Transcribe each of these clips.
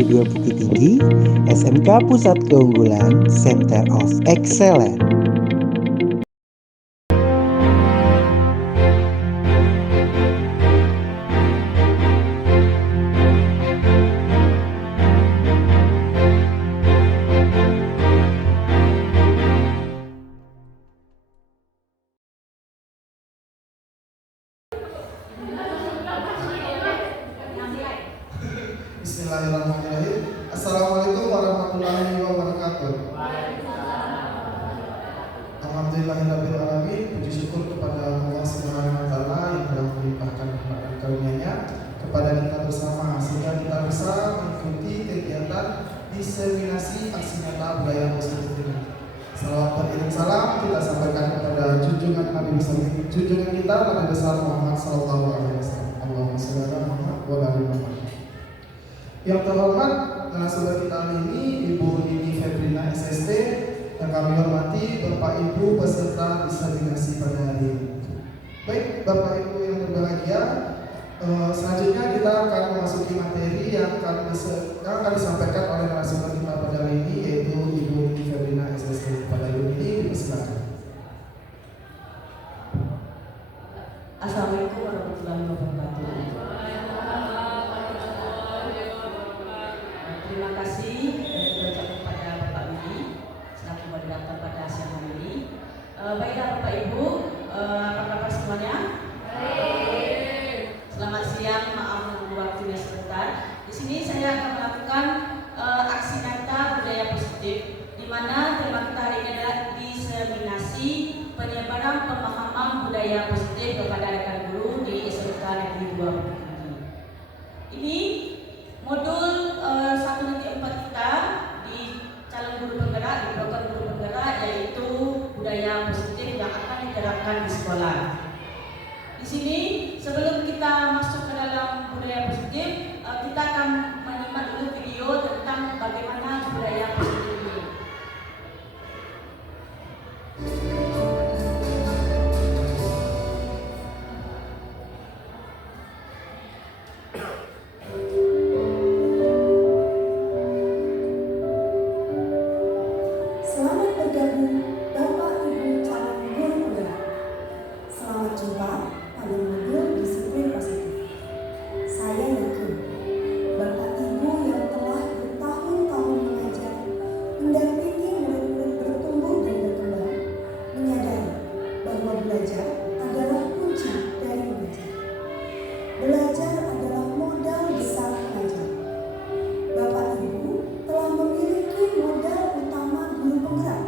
Negeri 2 Bukit Tinggi, SMK Pusat Keunggulan, Center of Excellence. Bismillahirrahmanirrahim. Assalamualaikum warahmatullahi wabarakatuh. Alhamdulillahirabbil alamin. Puji syukur kepada Allah Subhanahu wa taala yang telah melimpahkan rahmat dan karunia-Nya kepada kita bersama sehingga kita bisa mengikuti kegiatan diseminasi aksi nyata budaya positif ini. Salawat beriring salam kita sampaikan kepada junjungan Nabi besar junjungan kita Nabi besar Muhammad sallallahu alaihi wasallam. Allahumma shalli ala Muhammad wa ala ali Muhammad. Yang terhormat narasumber kita hari ini Ibu Nini Febrina SST, yang kami hormati Bapak Ibu peserta diseminasi pada hari ini. Baik Bapak Ibu yang berbahagia, selanjutnya kita akan memasuki materi yang akan disampaikan oleh narasumber kita pada hari ini, yaitu Ibu Nini Febrina SST. Pada Ibu Nini dipersilakan. Assalamualaikum warahmatullahi wabarakatuh. Terima kasih dan ucapkan kepada Bapak Wili selaku moderator pada siang hari ini. Baiklah Bapak Ibu, apa kabar semuanya? Baik. Selamat siang, maaf menunggu waktunya sebentar. Di sini saya akan melakukan aksi nyata budaya positif, di mana tema kita hari ini adalah diseminasi penyebaran pemahaman budaya positif kepada rekan guru di SMK Negeri 2 Bukit Tinggi. Ini modul 1 nanti 4 kita di calon guru penggerak, di program guru penggerak, yaitu budaya positif yang akan diterapkan di sekolah. Di sini sebelum kita masuk ke dalam budaya positif, kita akan menyimak dulu video tentang bagaimana budaya positif ini. Selamat bergabung Bapak Ibu calon guru penggerak. Selamat jumpa pada modul disiplin positif. Saya yakin Bapak Ibu yang telah bertahun-tahun mengajar, mendampingi murid-murid bertumbuh dan berkembang, menyadari bahwa belajar adalah kunci dari mengajar. Belajar adalah modal besar pengajar. Bapak Ibu telah memiliki modal utama guru penggerak,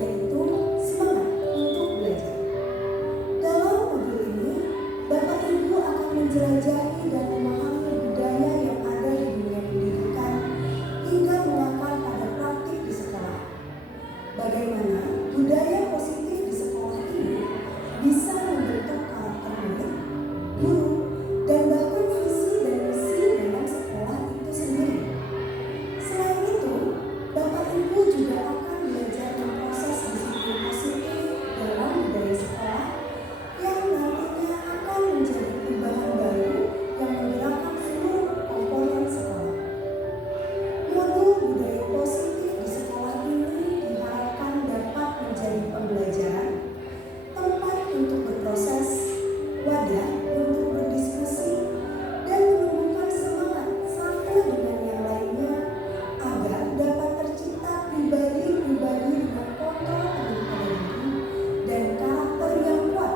yaitu semangat untuk belajar. Dalam modul ini, Bapak Ibu akan menjelajahi dan memahami budaya yang ada di dunia pendidikan hingga mengakar pada praktik di sekolah. Bagaimana budaya positif di sekolah ini bisa membentuk karakter murid, guru, dan bahkan visi dan misi dalam sekolah itu sendiri. Selain itu, Bapak Ibu juga akan belajar memproses disiplin positif dalam budaya sekolah yang nantinya akan menjadi perubahan baru yang menggerakkan seluruh komponen sekolah. Modul budaya positif di sekolah ini diharapkan dapat menjadi pembelajaran, tempat untuk berproses, wadah untuk berdiskusi, dan menumbuhkan semangat satu dengan yang lainnya agar dapat tercipta pribadi-pribadi dengan kontrol penuh pada diri dan karakter yang kuat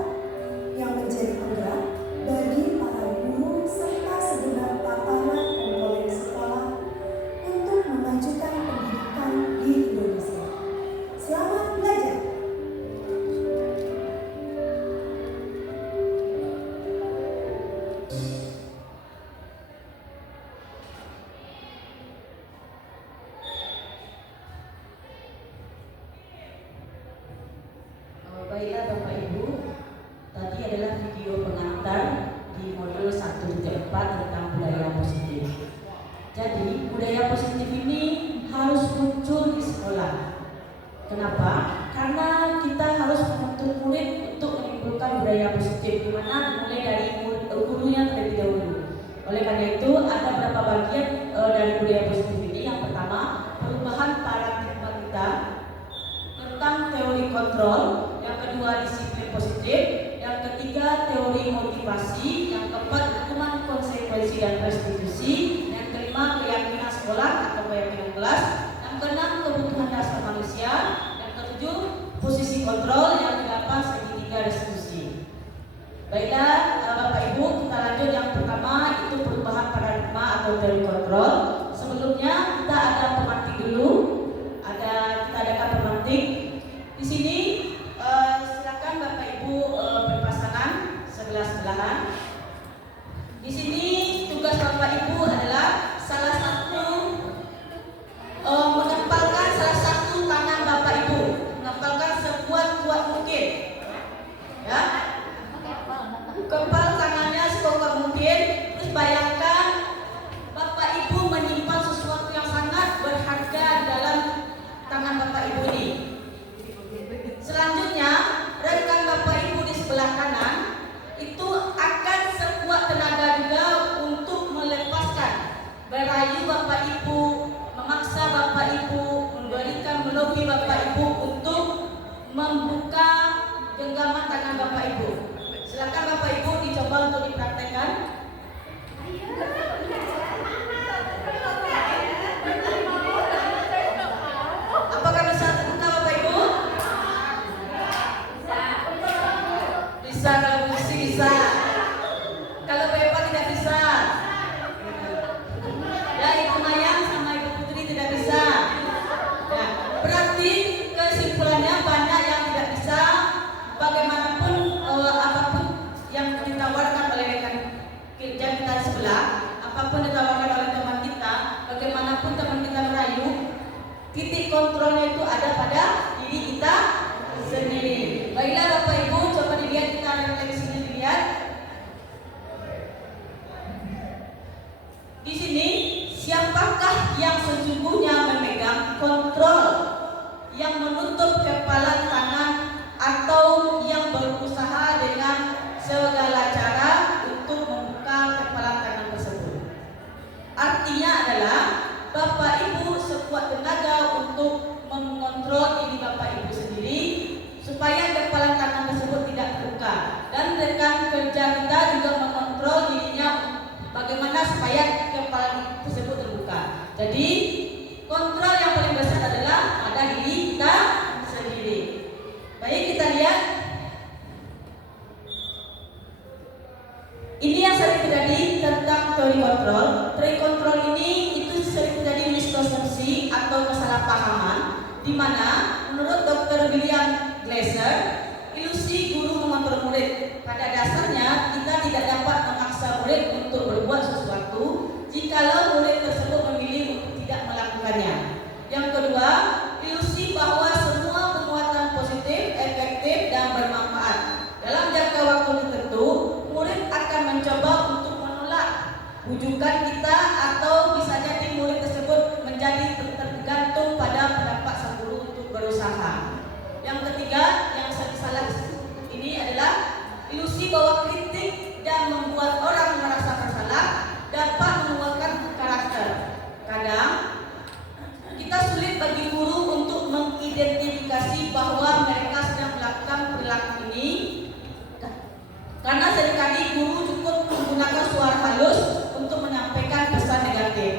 yang menjadi penggerak bagi para guru serta segenap tatanan komponen sekolah untuk memajukan pendidikan di Indonesia. Selamat belajar. Baiklah Bapak Ibu, tadi adalah video pengantar di modul 1.4 tentang budaya positif. Jadi budaya positif ini harus muncul di sekolah. Kenapa? Karena kita harus menuntut murid untuk menimbulkan budaya positif, di mana mulai dari gurunya terlebih dahulu. Oleh karena itu ada beberapa bagian dari budaya positif ini. Yang pertama, perubahan paradigma kita tentang teori kontrol. Yang kedua, disiplin positif. Yang ketiga, teori motivasi. Yang keempat, hukuman konsekuensi dan restitusi. Yang kelima, keyakinan sekolah atau keyakinan kelas. Yang keenam, kebutuhan dasar manusia. Yang ketujuh, posisi kontrol. Yang kedelapan, segitiga restitusi. Baiklah Bapak Ibu, kita lanjut. Yang pertama itu perubahan paradigma atau teori kontrol. Sebelumnya kita ada pemantik dulu. Kita adakan pemantik. Di sini silakan Bapak Ibu berpasangan sebelah-sebelahan. Di sini tugas Bapak Ibu adalah salah satu mengepalkan salah satu tangan Bapak Ibu, mengepalkan sekuat-kuat mungkin. Ya. Kepal tangannya sekuat mungkin. Terus bayangkan Bapak Ibu menyimpan sesuatu yang sangat berharga dalam tangan Bapak Ibu ini. Selanjutnya, rekan Bapak Ibu di sebelah kanan itu akan sekuat tenaga juga untuk melepaskan, merayu Bapak Ibu, memaksa Bapak Ibu, memberikan melobi Bapak Ibu untuk membuka genggaman tangan Bapak Ibu. Silakan Bapak Ibu dicoba untuk dipraktekkan. Apakah bisa terbuka Bapak Ibu? Bisa, kalau musik bisa. Kalau Bapak tidak bisa. Ya, Ibu Mayang sama Ibu Putri tidak bisa. Nah, berarti kesimpulannya banyak yang tidak bisa. Bagaimanapun apapun yang ditawarkan oleh rekan kerja kita sebelah, apapun ditawarkan oleh teman kita, bagaimanapun teman kita merayu, titik kontrolnya itu ada pada diri kita sendiri. Baiklah Bapak Ibu, coba dilihat, kita refleksinya dilihat. Di sini siapakah yang sesungguhnya memegang kontrol, yang menutup kepalan tangan atau yang berusaha dengan segala cara untuk membuka kepalan tangan tersebut? Artinya adalah Bapak Ibu sekuat tenaga untuk mengontrol diri Bapak Ibu sendiri supaya kepalan tangan tersebut tidak terbuka, dan rekan kerja kita juga mengontrol dirinya bagaimana supaya kepalan tersebut terbuka. Jadi kontrol yang paling besar adalah pada diri kita sendiri. Baik, kita lihat. Ini yang sering terjadi tentang teori kontrol. Teori kontrol ini itu sering terjadi miskonsepsi atau kesalahpahaman, di mana menurut Dr. William Glasser, ilusi guru mengontrol murid. Pada dasarnya kita tidak dapat memaksa murid untuk berbuat sesuatu jikalau murid tersebut memilih untuk tidak melakukannya. Yang kedua, ilusi bahwa semua penguatan positif, efektif, dan bermanfaat. Dalam jangka waktu tertentu, murid akan mencoba untuk menolak bujukan kita, atau bisa jadi murid tersebut menjadi tergantung pada pendapat sang guru untuk berusaha. Yang ketiga, yang salah ini adalah ilusi bahwa kritik dan membuat orang merasa bersalah dapat menguatkan karakter. Kadang kita sulit bagi guru untuk mengidentifikasi bahwa mereka sedang melakukan perilaku ini, karena seringkali guru cukup menggunakan suara halus untuk menyampaikan pesan negatif.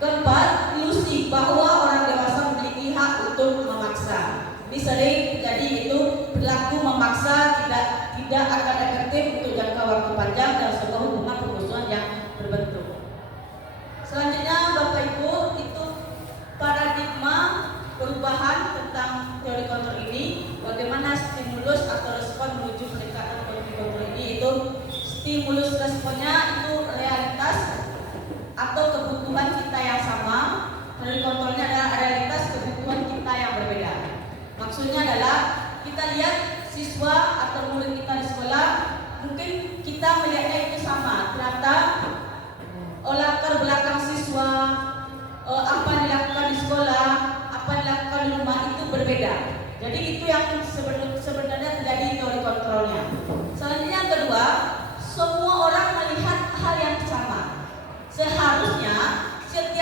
Keempat, ilusi bahwa orang dewasa memiliki hak untuk memaksa. Ini sering terjadi, itu perilaku memaksa tidak akan efektif untuk jangka waktu panjang dan sebuah hubungan permusuhan yang berbentuk. Selanjutnya Bapak Ibu, itu paradigma perubahan tentang teori kontrol ini. Bagaimana stimulus atau respon menuju pendekatan teori kontrol ini? Itu stimulus responnya itu realitas atau kebutuhan kita yang sama. Teori kontrolnya adalah realitas kebutuhan kita yang berbeda. Maksudnya adalah kita lihat siswa atau murid kita di sekolah, mungkin kita melihatnya itu sama. Ternyata latar belakang siswa, apa yang dilakukan di sekolah, apa yang dilakukan di rumah itu berbeda. Jadi itu yang sebenarnya terjadi teori kontrolnya. Selanjutnya yang kedua, semua orang melihat hal yang sama. Seharusnya setiap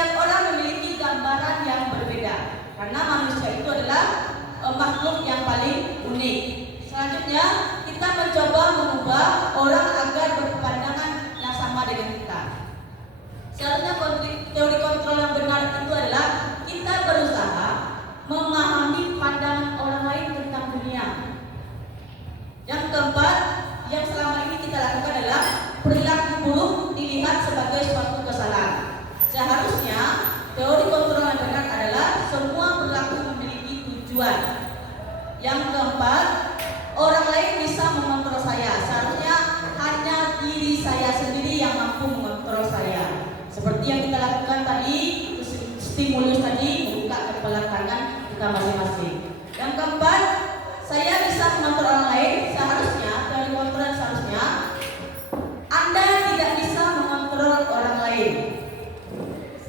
stimulus tadi membuka kepala tangan kita masing-masing. Yang keempat, saya bisa mengontrol orang lain. Seharusnya dari kontrol seharusnya Anda tidak bisa mengontrol orang lain.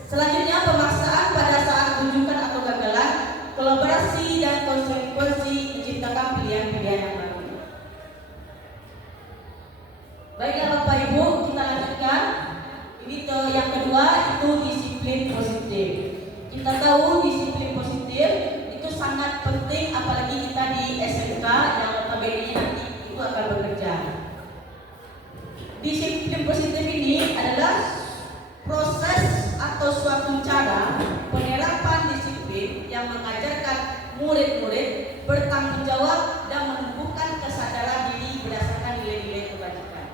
Selanjutnya, pemaksaan pada saat kunjungan atau gagalan, kolaborasi dan konsekuensi menciptakan pilihan-pilihan yang baru. Baiklah Bapak Ibu, kita lanjutkan. Ini yang kedua itu disiplin positif. Kita tahu disiplin positif itu sangat penting, apalagi kita di SMK yang notabene nanti itu akan bekerja. Disiplin positif ini adalah proses atau suatu cara penerapan disiplin yang mengajarkan murid-murid bertanggung jawab dan menumbuhkan kesadaran diri berdasarkan nilai-nilai kebajikan.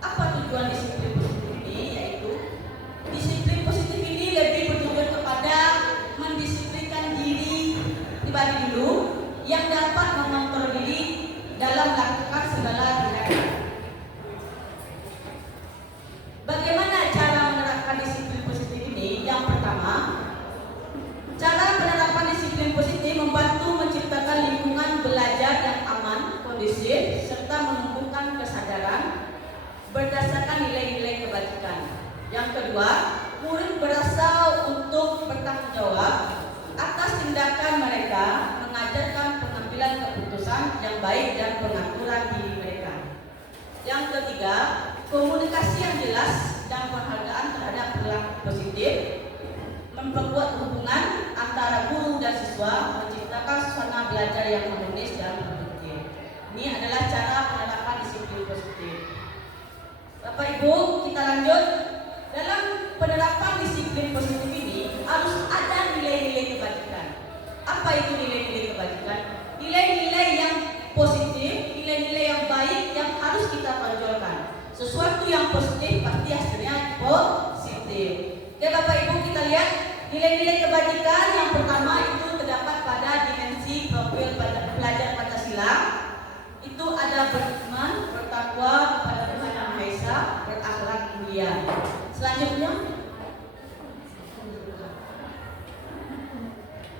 Apa tujuan disiplin positif ini? Yaitu disiplin positif ini lebih bertujuan kepada mendisiplinkan diri pribadi dulu yang dapat mengontrol diri dalam melakukan segala tindakan. Bagaimana cara menerapkan disiplin positif ini? Yang pertama, cara penerapan disiplin positif membantu menciptakan lingkungan belajar yang aman, kondusif, serta menumbuhkan kesadaran berdasarkan nilai-nilai kebajikan. Yang kedua, murid berasa untuk bertanggung jawab atas tindakan mereka, mengajarkan pengambilan keputusan yang baik dan pengaturan diri mereka. Yang ketiga, komunikasi yang jelas dan penghargaan terhadap perilaku positif memperkuat hubungan antara guru dan siswa, menciptakan suasana belajar yang harmonis dan produktif. Ini adalah cara penerapan disiplin positif. Bapak Ibu, kita lanjut. Dalam penerapan disiplin positif ini harus ada nilai-nilai kebajikan. Apa itu nilai-nilai kebajikan? Nilai-nilai yang positif, nilai-nilai yang baik yang harus kita tonjolkan. Sesuatu yang positif pasti hasilnya positif. Oke Bapak Ibu, kita lihat nilai-nilai kebajikan. Yang pertama itu terdapat pada dimensi profil pelajar Pancasila. Itu ada beriman, bertakwa kepada Tuhan Yang Maha Esa, berakhlak mulia. Selanjutnya,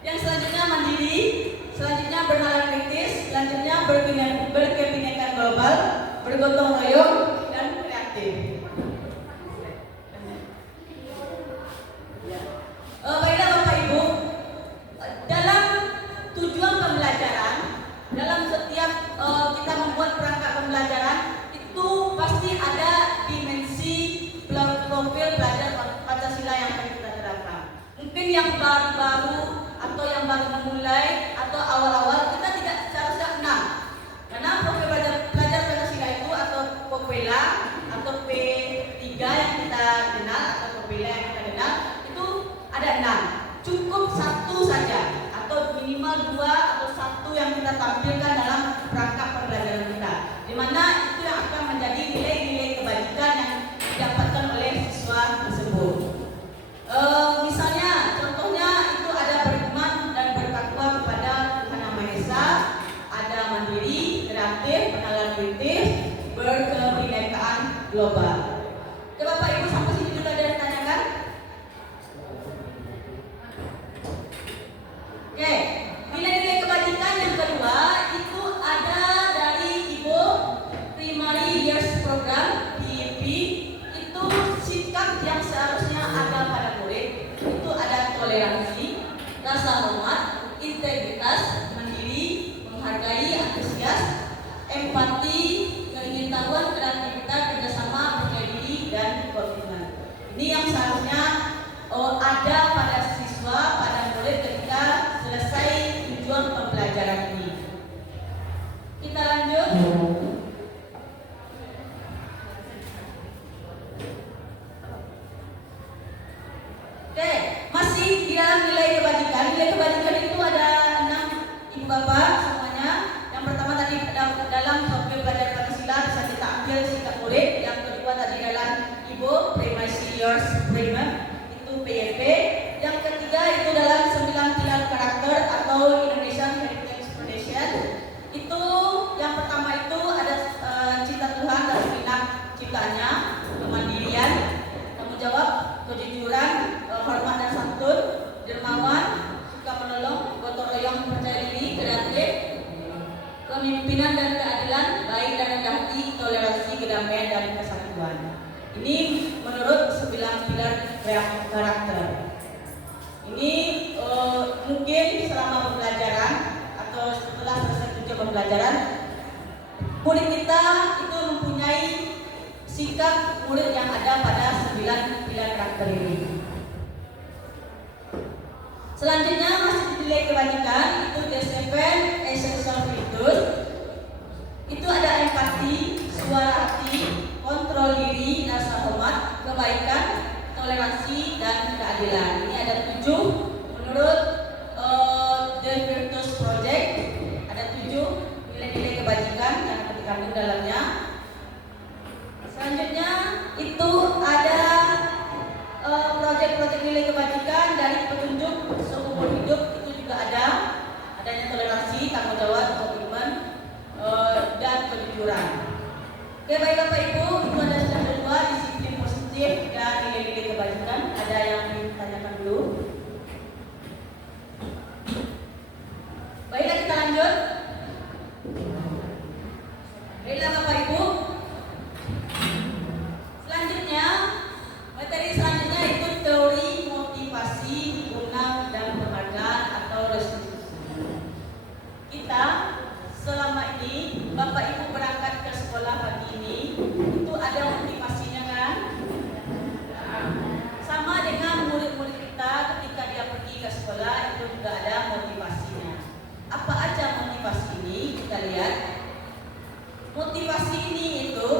yang selanjutnya mandiri, selanjutnya bernalar kritis, selanjutnya berkebinekaan global, bergotong royong, dan kreatif. Baiklah Bapak Ibu, dalam tujuan pembelajaran, dalam setiap kita membuat perangkat pembelajaran itu pasti ada dimensi profil pelajar Pancasila yang akan kita terapkan. Mungkin yang baru-baru atau yang baru memulai atau awal-awal kita tidak seharusnya enam, karena profil pelajar Pancasila itu atau Popela atau P3 yang kita kenal atau Popela yang kita kenal itu ada 6. Cukup satu saja atau minimal 2 atau 1 yang kita tampilkan dalam perangkat pembelajaran kita, di mana itu yang akan menjadi nilai-nilai kebajikan yang didapatkan oleh siswa tersebut. Misalnya, contohnya itu ada beriman dan bertakwa kepada Tuhan Yang Maha Esa, ada mandiri, kreatif, bernalar kritis, berkebinekaan global. Oke Bapak Ibu, sampai sini juga ada yang ditanyakan? Oke, nilai-nilai kebajikan yang kedua itu ada dari Ibu Primary Years Program PYP. Itu sikap yang seharusnya ada pada murid itu ada toleransi, rasa hormat, integritas, mandiri, menghargai, antusias, empati, keingintahuan, kreativitas, kerjasama, percaya diri, dan komitmen. Ini yang seharusnya ada pada siswa, pada murid ketika selesai tujuan pembelajaran ini. Kita lanjut. Oke, masih di dalam nilai kebajikan. Nilai kebajikan itu ada 6 Ibu Bapak semuanya. Yang pertama tadi dalam profil pelajar Pancasila bisa kita ambil kepemimpinan dan keadilan, baik dan rendah hati, toleransi, kedamaian, dan kesatuan. Ini menurut 9 pilar karakter. Ini mungkin selama pembelajaran atau setelah selesai tujuan pembelajaran, murid kita itu mempunyai sikap murid yang ada pada 9 pilar karakter ini. Selanjutnya masih di nilai kebajikan, itu the 7 essential virtues. Itu ada empati, suara hati, kontrol diri, rasa hormat, kebaikan, toleransi, dan keadilan. Ini ada 7 menurut The Virtues Project. Ada 7 nilai-nilai kebajikan yang terkandung dalamnya. Selanjutnya itu ada proyek-proyek nilai kebajikan dari petunjuk seumur hidup. Itu juga adanya toleransi, tanggung jawab, komitmen, dan kejujuran. Oke, baik Bapak Ibu, itu ada sudah kedua, disiplin positif dan nilai-nilai kebajikan. Ada yang ditanyakan dulu? Baiklah, kita lanjut. Baiklah Bapak Ibu, selanjutnya materi selanjutnya itu teori motivasi, guna, dan penghargaan atau restitusi. Kita selama ini Bapak Ibu berangkat ke sekolah pagi ini itu ada motivasinya kan? Sama dengan murid-murid kita ketika dia pergi ke sekolah itu juga ada motivasinya. Apa aja motivasi ini? Kita lihat. Motivasi ini itu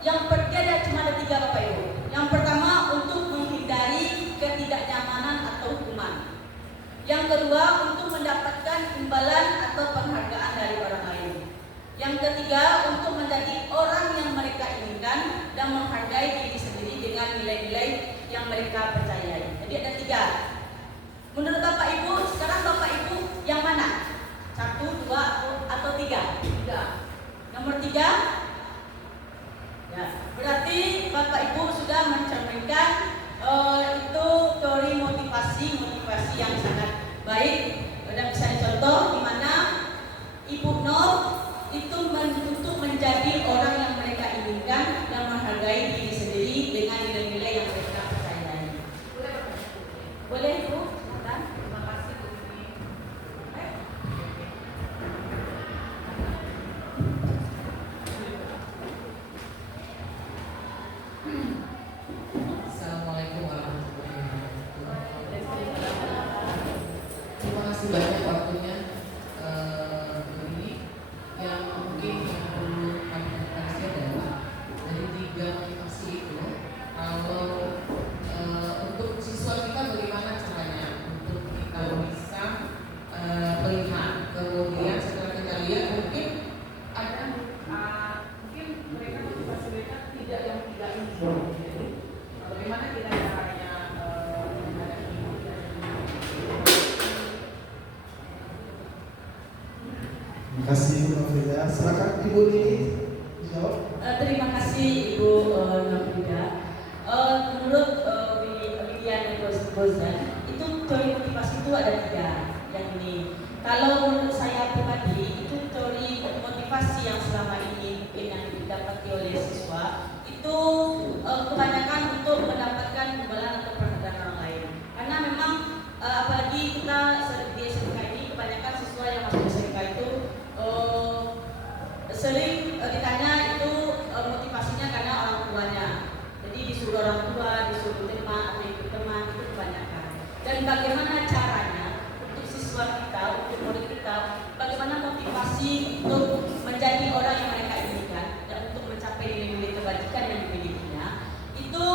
yang ada cuma ada 3 Bapak Ibu. Yang pertama untuk menghindari ketidaknyamanan atau hukuman. Yang kedua untuk mendapatkan imbalan atau penghargaan dari orang lain. Yang ketiga untuk menjadi orang yang mereka inginkan dan menghargai diri sendiri dengan nilai-nilai yang mereka percayai. Jadi ada 3. Menurut Bapak Ibu, sekarang Bapak Ibu yang mana? 1, 2, atau 3? 3. Nomor 3? Ya, berarti Bapak Ibu sudah mencerminkan itu teori motivasi yang sangat baik. Dan bisa contoh di mana Ibu Nur itu untuk menjadi orang yang mereka inginkan dan menghargai diri sendiri dengan nilai-nilai yang mereka percayai. Boleh Ibu? Silakan. Terima kasih Bu. Assalamualaikum warahmatullahi wabarakatuh. Terima kasih banyak waktunya ini. Yang mungkin yang perlu kami kasih adalah dari 3 motivasi itu. Kalau untuk siswa kita bagaimana caranya untuk kita bisa melihat, kemudian setelah kita lihat mungkin ada mungkin mereka motivasi mereka tidak yang tidak ini. Bagaimana kita caranya menghadapi ini? Terima kasih Bu Nofrida. Silakan Ibu Lili dijawab. Terima kasih Ibu Nofrida. Menurut Widya Gozan itu teori motivasi itu ada 3 yang ini. Kalau menurut saya pribadi itu teori motivasi yang selama ini mungkin yang didapati oleh siswa itu kebanyakan untuk mendapatkan imbalan atau penghargaan orang lain. Karena memang apalagi kita di SMK ini kebanyakan siswa yang masuk SMK itu sering ditanya itu motivasinya karena orang tuanya. Jadi disuruh orang tua, disuruh teman atau ikut teman itu kebanyakan. Dan bagaimana caranya untuk siswa kita, untuk murid kita, bagaimana motivasi untuk menjadi orang yang mereka inginkan dan untuk mencapai nilai-nilai kebajikan yang dimilikinya itu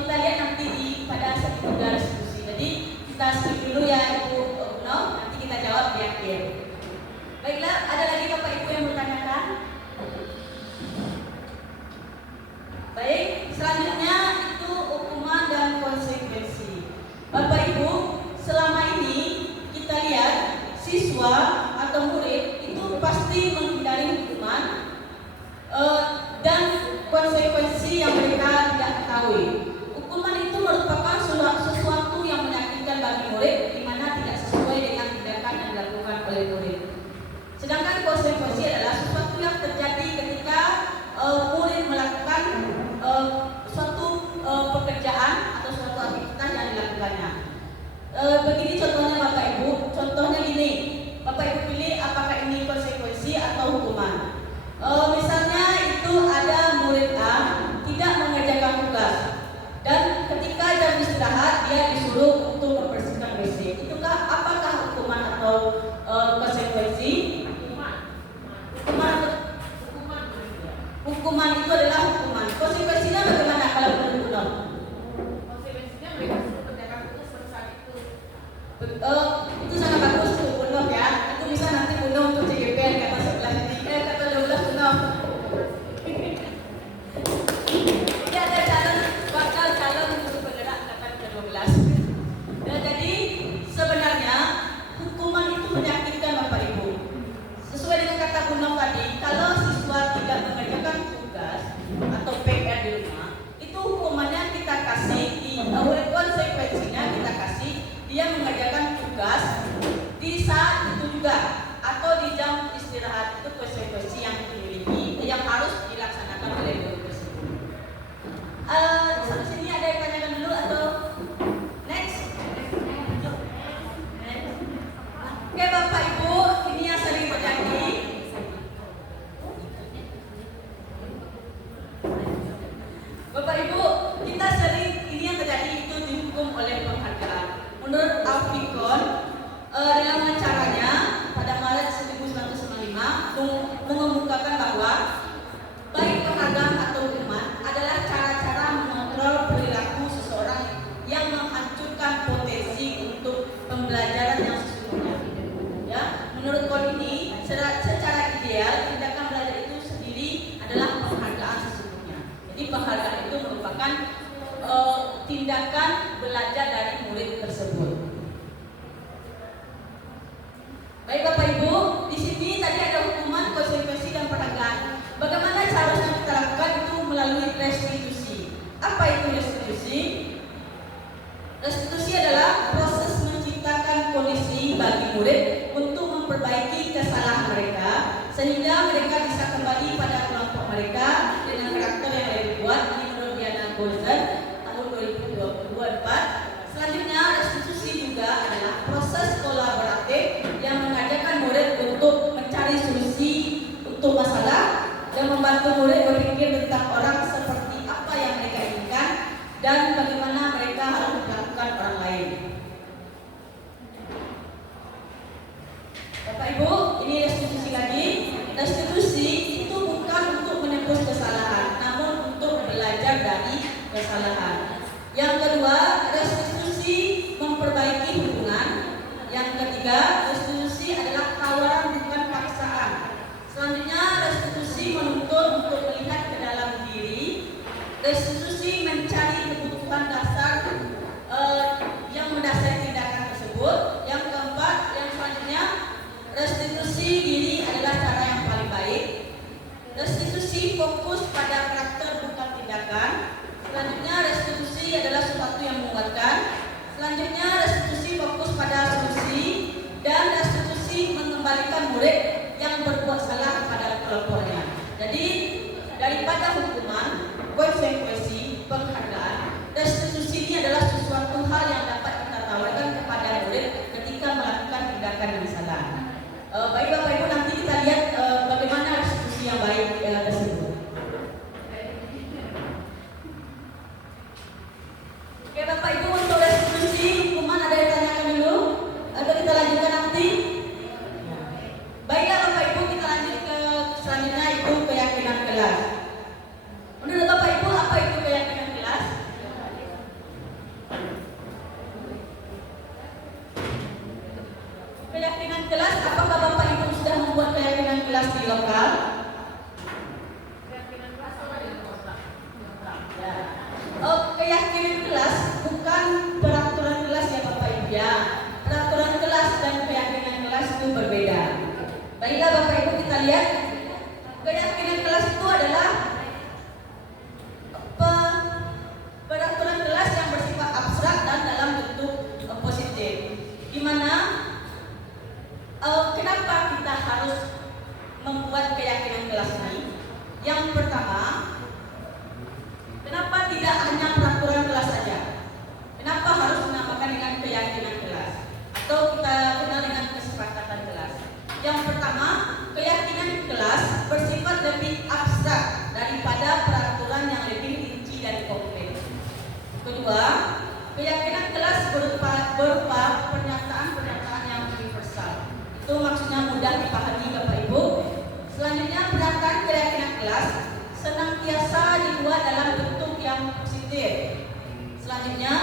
kita lihat nanti pada seminar diskusi. Jadi kita skip dulu ya Ibu No, nanti kita jawab di akhir. Baiklah, ada lagi Bapak Ibu yang bertanyakan? Baik, selanjutnya itu hukuman dan konsekuensi. Bapak Ibu, selama ini kita lihat siswa atau murid itu pasti menghindari hukuman dan konsekuensi yang mereka tidak ketahui. Hukuman itu merupakan sesuatu yang menyakitkan bagi murid di mana tidak sesuai dengan tindakan yang dilakukan oleh murid. Sedangkan Begini contohnya Bapak Ibu, contohnya gini, Bapak Ibu pilih apakah ini konsekuensi atau hukuman. Misalnya itu ada murid A tidak mengerjakan tugas dan ketika jam istirahat dia disuruh untuk membersihkan WC. Itukah apakah hukuman atau konsekuensi? Hukuman itu adalah hukuman. Konsekuensinya bagaimana kalau menurut Undang? Konsekuensinya mereka suruh kerjakan tugas pada saat itu. Itu sangat bagus tuh Undang ya. Itu bisa nanti Undang untuk CGPN kata 11 ini, kata 12 Undang. Ini ada bakal calon untuk penggerak kata ke-12. Jadi sebenarnya hukuman itu menyakitkan Bapak Ibu. Sesuai dengan kata Undang tadi, kalau siswa tidak mengerjakan tugas atau PR di rumah, itu hukumannya kita kasih di konsekuensinya kita kasih dia mengerjakan tugas di saat itu juga atau di jam istirahat. Itu konsekuensi yang dimiliki yang harus dilaksanakan oleh guru tersebut. Sampai sini ada yang tanyakan dulu atau next? Oke Bapak Ibu, ini yang sering terjadi. Bapak Ibu, kita sering ini yang terjadi itu dihukum oleh penghargaan. Menurut Alfikon, dalam wawancaranya pada Maret 1995 mengemukakan bahwa baik penghargaan atau hukuman adalah cara-cara mengontrol perilaku seseorang yang menghancurkan potensi untuk pembelajaran yang sesungguhnya. Ya, menurut Kon ini secara ideal tindakan belajar itu sendiri adalah penghargaan sesungguhnya. Jadi penghargaan itu merupakan tindakan belajar dari murid tersebut. Baik Bapak Ibu, di sini tadi ada hukuman, konsekuensi dan penghargaan. Bagaimana seharusnya kita lakukan itu melalui restitusi. Apa itu restitusi? Restitusi adalah proses menciptakan kondisi bagi murid untuk memperbaiki kesalahan mereka sehingga mereka bisa kembali pada kelompok mereka dengan karakter yang lebih kuat. Ini menurut Diana Golden tahun 2024. Selanjutnya restitusi juga adalah proses kolaboratif yang mengajarkan murid untuk mencari solusi untuk masalah dan membantu murid berpikir tentang orang seperti apa yang mereka inginkan dan bagaimana mereka harus memperlakukan orang lain. Bapak Ibu, ini restitusi lagi. Restitusi itu bukan untuk menebus kesalahan, namun untuk belajar dari kesalahan. Yang kedua, restitusi memperbaiki hubungan. Yang ketiga, restitusi adalah tawaran bukan paksaan. Selanjutnya, restitusi menuntut untuk melihat ke dalam diri. Restitusi mencari kebutuhan dasar yang mendasari tindakan tersebut. Yang keempat, yang selanjutnya, restitusi diri adalah cara yang paling baik. Restitusi fokus pada karakter bukan tindakan. Selanjutnya, restitusi adalah sesuatu yang menguatkan. Selanjutnya, restitusi fokus pada solusi. Dan restitusi mengembalikan murid yang berbuat salah pada kelompoknya. Jadi, daripada hukuman, konsekuensi, penghargaan, restitusi ini adalah sesuatu hal yang dapat kita tawarkan kepada murid ketika melakukan tindakan yang salah. Baik Bapak Ibu, nanti kita lihat bagaimana restitusi yang baik tersebut. Oke Bapak Ibu, untuk restitusi hukuman ada yang tanyakan dulu atau kita lanjutkan nanti? Baiklah Bapak Ibu, kita lanjut ke selanjutnya, itu keyakinan kelas. Menurut Bapak Ibu, apa itu keyakinan kelas? Keyakinan kelas, apakah Bapak Ibu sudah membuat keyakinan kelas di lokal? Keyakinan kelas sama dengan kotak. Ya. Keyakinan kelas bukan peraturan kelas ya Bapak Ibu ya. Peraturan kelas dan keyakinan kelas itu berbeda. Baiklah Bapak Ibu, kita lihat keyakinan kelas itu adalah peraturan kelas yang bersifat abstrak dan dalam bentuk positif. Di mana kenapa kita harus membuat keyakinan kelas ini? Yang pertama, kenapa tidak hanya peraturan kelas saja? Kenapa harus dinamakan dengan keyakinan kelas? pernyataan yang universal. Itu maksudnya mudah dipahami Bapak Ibu. Selanjutnya, pernyataan keyakinan kelas senantiasa dibuat dalam bentuk yang positif. Selanjutnya,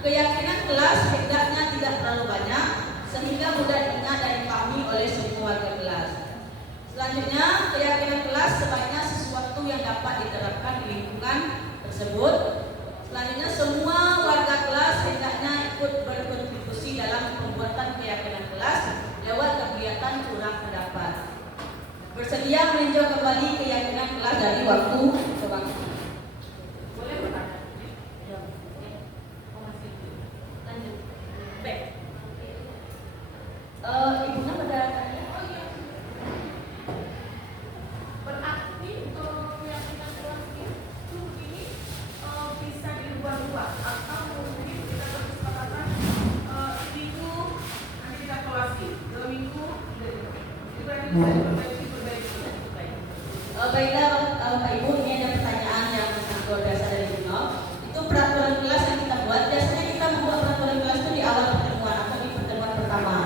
keyakinan kelas hendaknya tidak terlalu banyak sehingga mudah diingat dan dipahami oleh semua warga kelas. Selanjutnya, keyakinan kelas sebaiknya sesuatu yang dapat diterapkan di lingkungan tersebut. Selanjutnya, semua warga kelas hendaknya ikut berkontribusi dalam pembuatan keyakinan kelas lewat kegiatan curah pendapat. Bersedia meninjau kembali keyakinan kelas dari waktu ke waktu. Boleh bertanya? Lanjut. Baik. Ibunya pada tanya. Berarti keyakinan kelas itu ini bisa dirubah-rubah atau mungkin kita bersepakatan minggu nanti kita evaluasi, 2 minggu itu berarti bisa diperbaiki. Baiklah Bapak Ibu, ini ada pertanyaan yang luar biasa dari Bruno. Itu peraturan kelas yang kita buat. Biasanya kita membuat peraturan kelas itu di awal pertemuan atau di pertemuan pertama.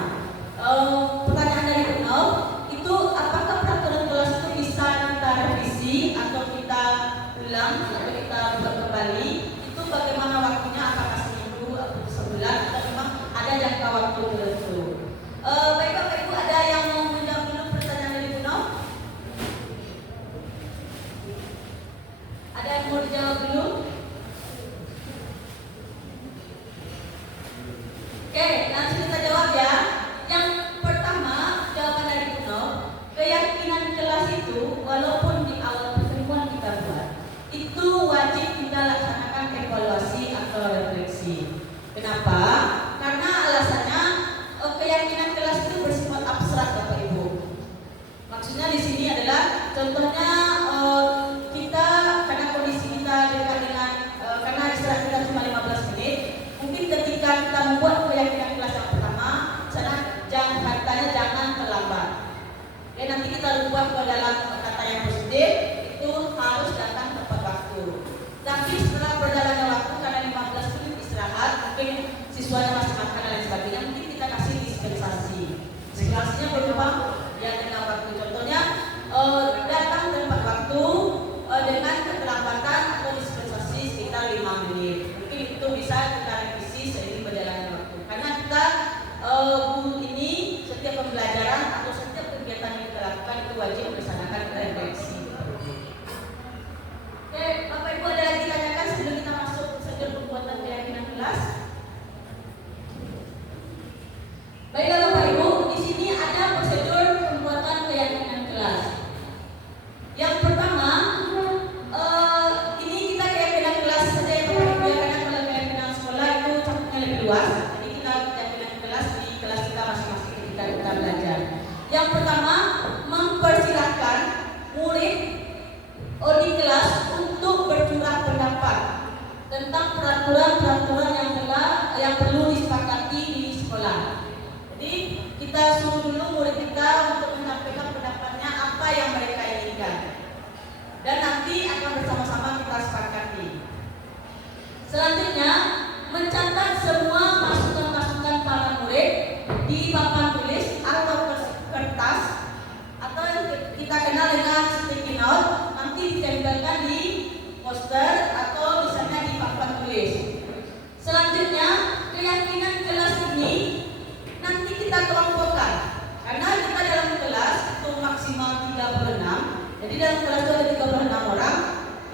Pertanyaan dari Bruno, itu apakah peraturan kelas itu bisa kita revisi atau kita ulang atau kita buat kembali? Itu bagaimana waktunya? Apakah seminggu atau sebulan atau memang ada jangka waktu tertentu? Baik Bapak Ibu, ada yang mau menjawab dulu pertanyaan dari Bruno? Ada yang mau dijawab dulu? Oke, langsung kita jawab ya. Yang pertama, jawaban dari Bruno, keyakinan kelas itu walaupun di awal pertemuan kita buat, itu wajib kita laksanakan evaluasi atau refleksi. Kenapa? Karena alasannya keyakinan kelas itu bersifat abstrak Bapak Ibu. Maksudnya di sini adalah contohnya kita karena kondisi kita dekat dengan karena istirahat kita cuma 15 menit, mungkin ketika kita membuat keyakinan kelas yang pertama, katanya jangan terlambat. Ya, nanti kita rubah ke dalam kata yang positif, itu harus datang tepat waktu. Tapi setelah berjalannya waktu karena 15 menit istirahat, mungkin siswanya masih makan dan lain sebagainya, mungkin kita kasih dispensasi. Dispensasinya berupa ya dengan waktu. Contohnya datang tepat waktu dengan keterlambatan atau dispensasi sekitar 5 menit. Mungkin itu bisa kita revisi seiring berjalannya waktu. Karena kita guru ini setiap pembelajaran atau setiap kegiatan yang kita lakukan itu wajib melaksanakan refleksi. Oke, Bapak Ibu ada lagi tanyakan sebelum kita masuk prosedur pembuatan keyakinan kelas? Baiklah Bapak Ibu, di sini ada prosedur pembuatan keyakinan kelas. Yang pertama, ini kita keyakinan kelas saja ya Bapak Ibu, ya, karena kalau keyakinan sekolah itu campurnya lebih luas. Jadi kita keyakinan kelas di kelas kita masing-masing ketika kita belajar. Yang pertama, mempersilahkan murid di kelas untuk bercurah pendapat tentang peraturan-peraturan yang perlu disepakati di sekolah. Jadi kita suruh dulu murid kita untuk menyampaikan pendapatnya apa yang mereka inginkan, dan nanti akan bersama-sama kita sepakati. Selanjutnya, mencatat semua masukan-masukan para murid di papan tulis atau kertas atau yang kita kenal dengan sticky note, nanti ditempelkan di poster atau misalnya di papan tulis. Selanjutnya, keyakinan kelas ini nanti kita kelompokkan, karena kita dalam kelas itu maksimal 36. Jadi dalam kelas itu ada 36 orang.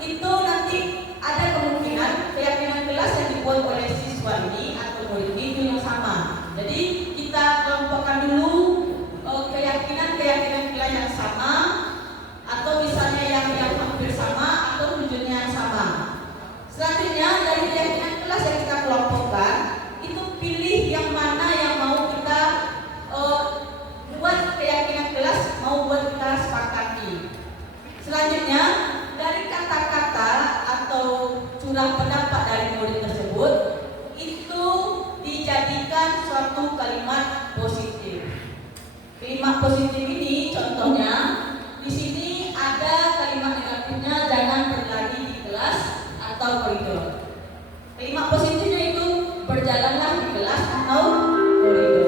Itu nanti ada kemungkinan keyakinan kelas yang dibuat oleh siswa ini atau murid ini itu yang sama. Jadi kita kelompokkan dulu keyakinan kelas yang sama, atau misalnya yang hampir sama atau tujuannya yang sama. Selanjutnya dari keyakinan kelas yang kita kelompokkan, itu pilih yang mana yang mau kita buat keyakinan kelas, mau buat kita sepakati. Selanjutnya dari kata-kata atau curah pendapat dari murid tersebut itu dijadikan suatu kalimat positif. Kalimat positif ini contohnya di sini ada kalimat negatifnya, jangan berlari di kelas atau koridor. Kalimat positifnya itu berjalanlah di kelas atau koridor.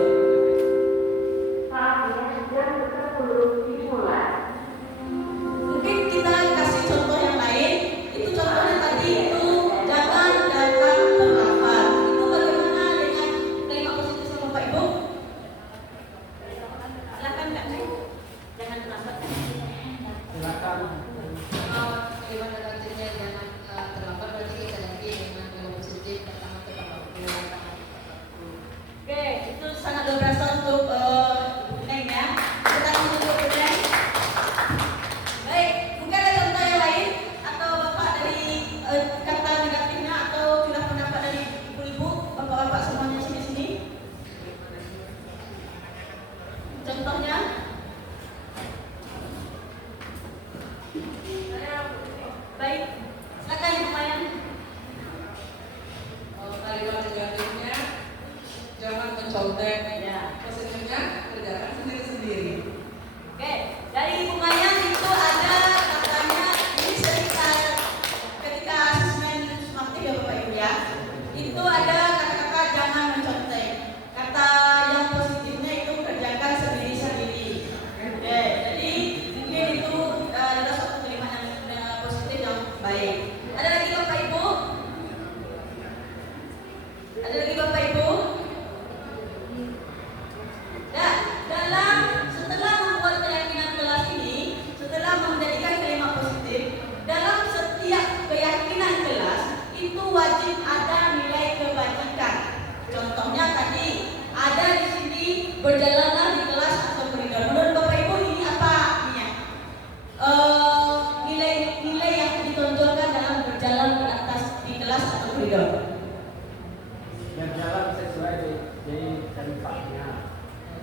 contek. Ya. Prosedurnya kerjakan sendiri-sendiri. Oke, dari Ibu Mayang itu ada katanya ini cerita ketika asesmen sumatif ya Bapak Ibu ya. Itu ada kata-kata jangan mencontek. Kata yang positifnya itu kerjakan sendiri-sendiri. Oke, jadi mungkin itu adalah suatu kalimat yang positif yang baik. Ada lagi Bapak Ibu? Ada lagi Bapak Ibu? Ya, setelah membuat keyakinan kelas ini, setelah menjadikan kalimat positif, dalam setiap keyakinan kelas itu wajib ada nilai kebajikan. Contohnya tadi ada di sini berjalanlah di kelas atau koridor. Menurut Bapak Ibu ini apa artinya? Nilai-nilai yang ditonjolkan dalam berjalan di atas di kelas atau koridor. Yang jalan sesuai di kalimatnya.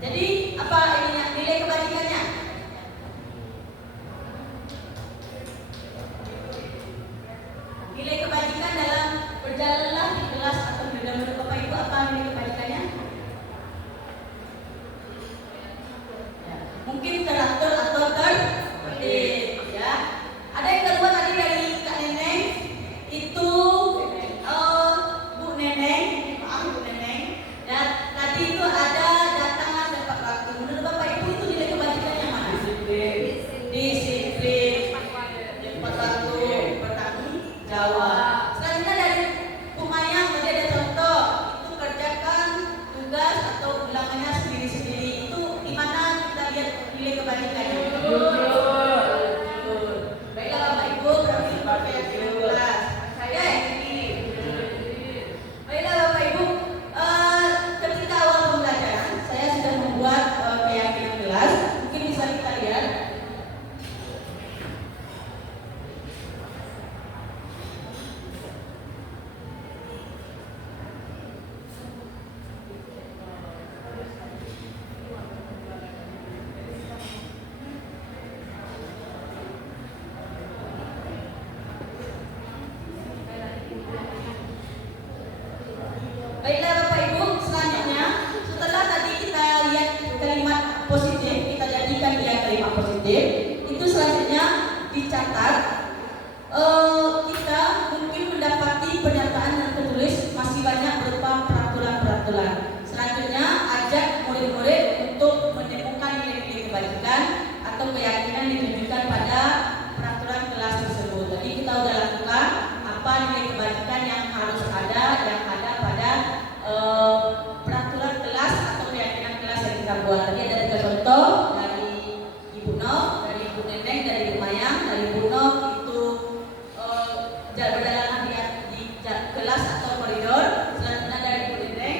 Jadi apa ininya nilai kebajikannya? Nilai kebajikan dalam berjalanlah di kelas atau di dalam menurut Bapak Ibu apa nilai kebajikannya? Ya, mungkin teratur atau tertib ya. Ada yang kedua tadi dari Kak Neneng itu Bu Neneng, maaf Bu Neneng. Dan tadi itu ada datanglah tepat waktu. Menurut Bapak Ibu itu nilai kebajikannya mana? Disiplin, tepat waktu, bertanggung jawab. Selanjutnya dari Bu Mayang tadi ada contoh itu kerjakan tugas atau ulangannya sendiri-sendiri. Itu di mana kita lihat nilai kebajikannya? Baiklah Bapak Ibu, berarti keyakinan kelas. Oke. Baiklah Bapak Ibu, ketika awal pembelajaran saya sudah membuat keyakinan kelas. Mungkin bisa kita lihat. Baiklah Bapak Ibu, selanjutnya setelah tadi kita lihat kalimat positif, kita jadikan dia kalimat positif, itu selanjutnya dicatat kita mungkin mendapati pernyataan yang tertulis masih banyak berupa peraturan-peraturan. Selanjutnya ajak murid-murid untuk menemukan nilai-nilai kebajikan atau keyakinan ditunjukkan pada peraturan kelas tersebut. Jadi kita sudah lakukan apa nilai kebajikan yang harus ada pada peraturan kelas atau keyakinan kelas yang kita buat. Tadi ada 3 contoh dari Ibu Nok, dari Ibu Neneng, dari Ibu Mayang. Dari Ibu Nok itu berjalan di kelas atau koridor. Selanjutnya dari Ibu Neneng.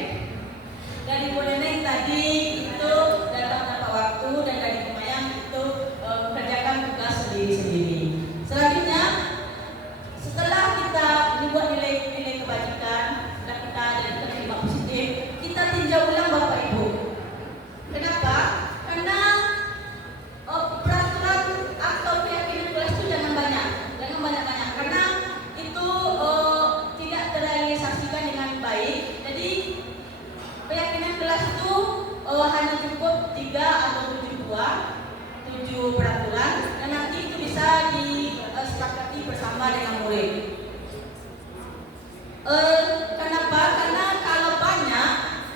Dari Ibu Neneng tadi itu datang tanpa waktu, dan dari Ibu Mayang itu kerjakan tugas sendiri-sendiri. Selanjutnya setelah kita membuat nilai-nilai kebajikan, setelah kita jadikan kalimat positif, kita tinjau ulang Bapak Ibu. Kenapa? Karena peraturan atau keyakinan kelas itu jangan banyak-banyak. Karena itu tidak terrealisasikan dengan baik. Jadi keyakinan kelas itu hanya cukup 3 atau 7 peraturan, dan nanti itu bisa disepakati bersama dengan murid. Kenapa? Karena kalau banyak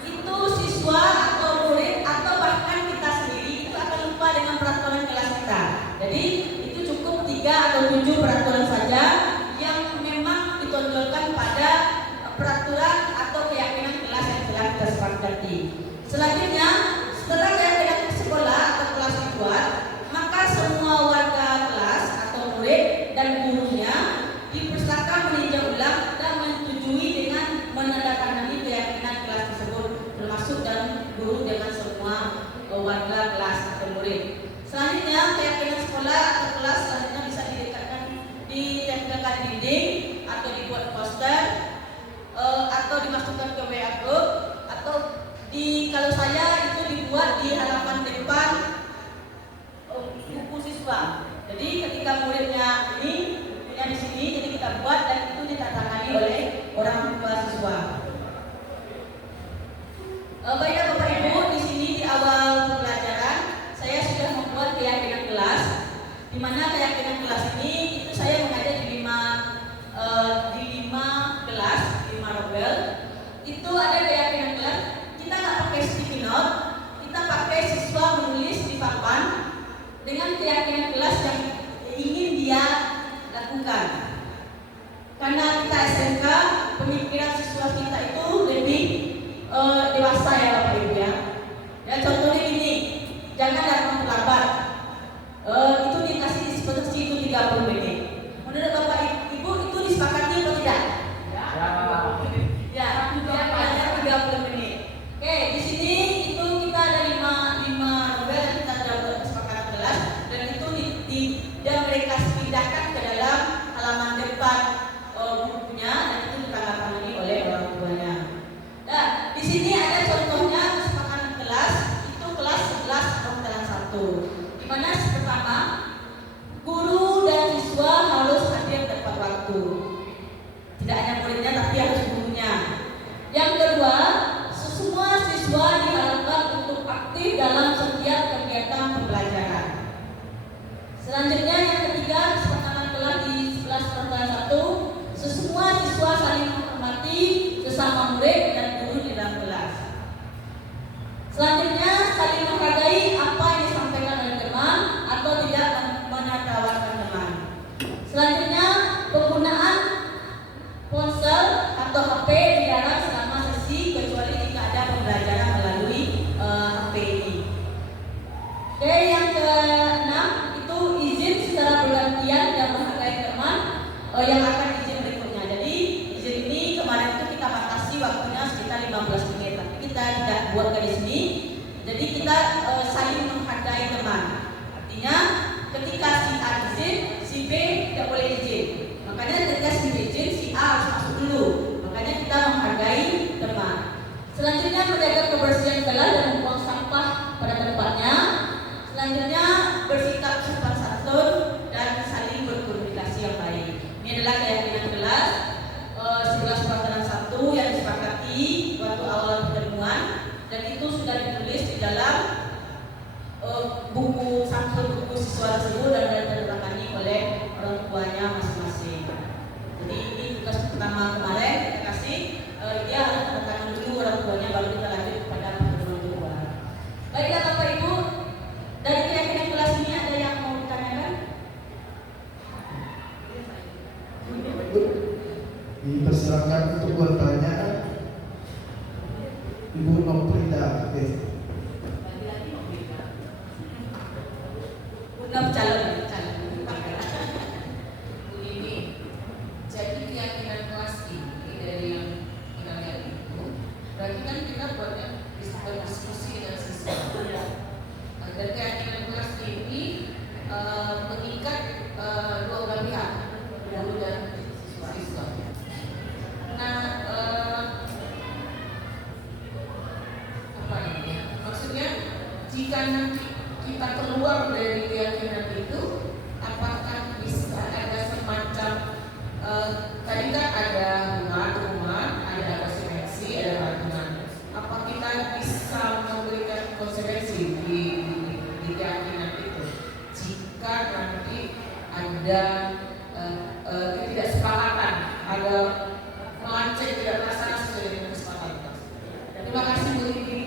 itu siswa atau murid atau bahkan kita sendiri itu akan lupa dengan peraturan kelas kita. Jadi itu cukup 3 atau 7 peraturan saja yang memang ditonjolkan pada peraturan atau keyakinan kelas yang telah kita sepakati. Selanjutnya, setelah keyakinan sekolah atau kelas dibuat, maka semua warga kelas atau murid dan gurunya dipersilakan meninjau ulang dan menyetujui dengan menandatangani keyakinan kelas tersebut, termasuk dan guru dengan semua warga kelas atau murid. Selanjutnya, keyakinan sekolah atau kelas selanjutnya bisa ditempelkan di dinding atau dibuat poster atau dimasukkan ke WA group, atau kalau saya itu dibuat di halaman depan buku siswa. Jadi ketika muridnya bukunya di sini, jadi kita buat dan itu ditandatangani oleh orang tua siswa. Baiklah Bapak ada keyakinan kelas, kita nggak pakai sticky note, kita pakai siswa menulis di papan dengan keyakinan kelas yang ingin dia lakukan. Karena kita SMK, pemikiran siswa kita itu lebih dewasa ya Bapak Ibu ya. Ya contohnya ini, jangan datang terlambat. Itu dikasih dispensasi itu 30 menit. Menurut Bapak Ibu itu disepakati atau tidak? Ya, belajar 30 menit. Oke, di sini itu kita ada 5 novel yang kita sudah buat kesepakatan kelas, dan itu dan mereka pindahkan ke dalam halaman depan bukunya, dan itu ditandatangani oleh orang tuanya. Nah, di sini ada contohnya kesepakatan kelas, itu kelas 11 pelajaran 1. Di mana pertama, guru dan siswa harus hadir tepat waktu. Tidak hanya muridnya tapi harus gurunya. Yang kedua, semua siswa diharapkan untuk aktif dalam setiap kegiatan pembelajaran. Selanjutnya yang ketiga, kesepakatan kelas di 11 pelajaran 1, semua siswa saling menghormati sesama murid dan guru di dalam kelas. Selanjutnya, saling menghargai apa yang disampaikan oleh teman atau tidak menertawakan teman. Selanjutnya, penggunaan ponsel atau HP dilarang selama sesi kecuali jika ada pembelajaran melalui HP ini. Oke, yang keenam itu izin secara bergantian dan menghargai teman yang akan izin berikutnya. Jadi izin ini kemarin itu kita batasi waktunya sekitar 15 menit, tapi kita tidak buatkan di sini. Jadi kita saling menghargai teman. Artinya ketika si A izin, si B tidak boleh izin. Makanya ketika si B izin, si A harus masuk dulu. Makanya kita menghargai teman. Selanjutnya menjaga kebersihan kelas dan membuang sampah pada tempatnya. Selanjutnya bersikap sopan santun dan saling berkomunikasi yang baik. Ini adalah keyakinan kelas 11 pelajaran 1 yang disepakati waktu awal pertemuan, dan itu sudah ditulis di dalam buku sampul buku siswa tersebut dan ditandatangani oleh orang tuanya masing-masing. Jadi ini tugas pertama kemarin, kita kasih dia harus tanda tangan dulu orang tuanya, baru kita lanjut kepada pertemuan kedua. Baiklah Bapak Ibu, dari keyakinan kelas ini ada yang mau ditanyakan? Dipersilakan untuk bertanya. Ibu Noprida. Calon. Begini, jadi keyakinan kelas ini dari yang kita lihat itu, berarti kan kita buatnya berdiskusi dengan siswa. Dan keyakinan kelas ini mengikat dua belah pihak, guru dan siswa. Nah, apa ini? Maksudnya jika nanti kita keluar dari keyakinan itu, apakah bisa ada semacam tadi kan ada rumah, ada konsekuensi, ada aturan. Apa kita bisa memberikan konsekuensi di keyakinan itu jika nanti ada ketidaksepakatan, ada melenceng tidak terlaksana sesuai dengan kesepakatan. Terima kasih Bu Lili.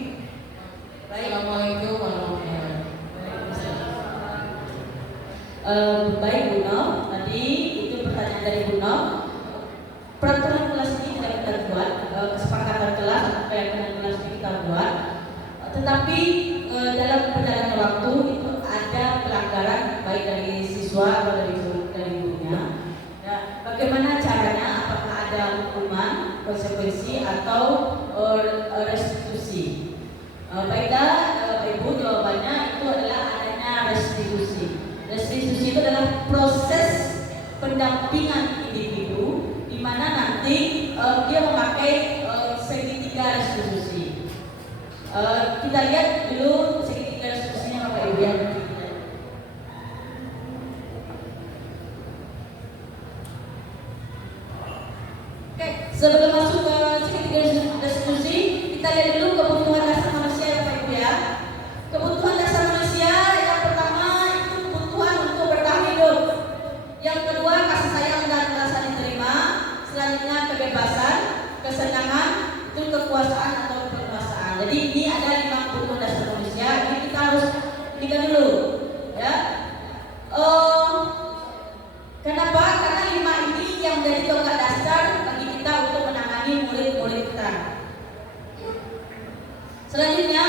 Assalamualaikum warahmatullahi wabarakatuh. Baik Bu Nom, tadi itu pertanyaan dari Bu Nom. Peraturan kelas ini tidak kita buat, kesepakatan kelas atau keyakinan kelas ini kita buat, tetapi dalam perjalanan waktu itu ada pelanggaran baik dari siswa atau dari gurunya. Ya, bagaimana caranya? Apakah ada hukuman, konsekuensi atau restitusi? Baiklah Ibu, jawabannya itu adalah adanya restitusi. Restitusi itu adalah proses pendampingan individu di mana nanti dia memakai segitiga restitusi. Kita lihat dulu segitiga restitusinya Bapak Ibu ya. Oke, sebelum masuk ke segitiga restitusi, kita lihat dulu kebutuhan dasar manusia ya Bapak Ibu ya. Kebutuhan dasar manusia yang pertama itu kebutuhan untuk bertahan hidup. Yang kedua kasih sayang dan rasa diterima. Selanjutnya kebebasan, kesenangan, itu kekuasaan nikah dulu, ya. Kenapa? Karena 5 ini yang menjadi tonggak dasar bagi kita untuk menangani murid-murid kita. Selanjutnya,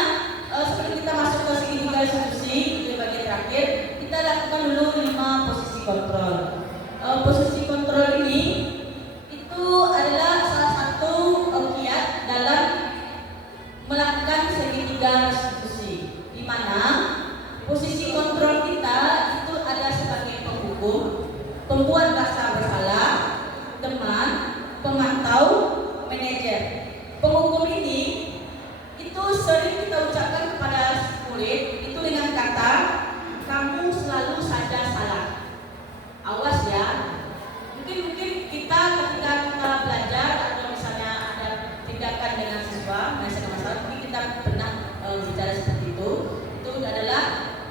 sebelum kita masuk ke segitiga institusi di bagian terakhir, kita lakukan dulu 5 posisi kontrol. Posisi kontrol ini itu adalah salah satu kiat dalam melakukan segitiga institusi, di mana posisi kontrol kita itu ada sebagai penghukum, pembuat rasa bersalah, teman, pemantau, manajer. Penghukum ini itu sering kita ucapkan kepada murid itu dengan kata, kamu selalu saja salah. Awas ya. Mungkin kita ketika kita belajar atau misalnya ada tindakan dengan siswa, misalnya masalah, mungkin kita pernah bicara seperti itu. Itu adalah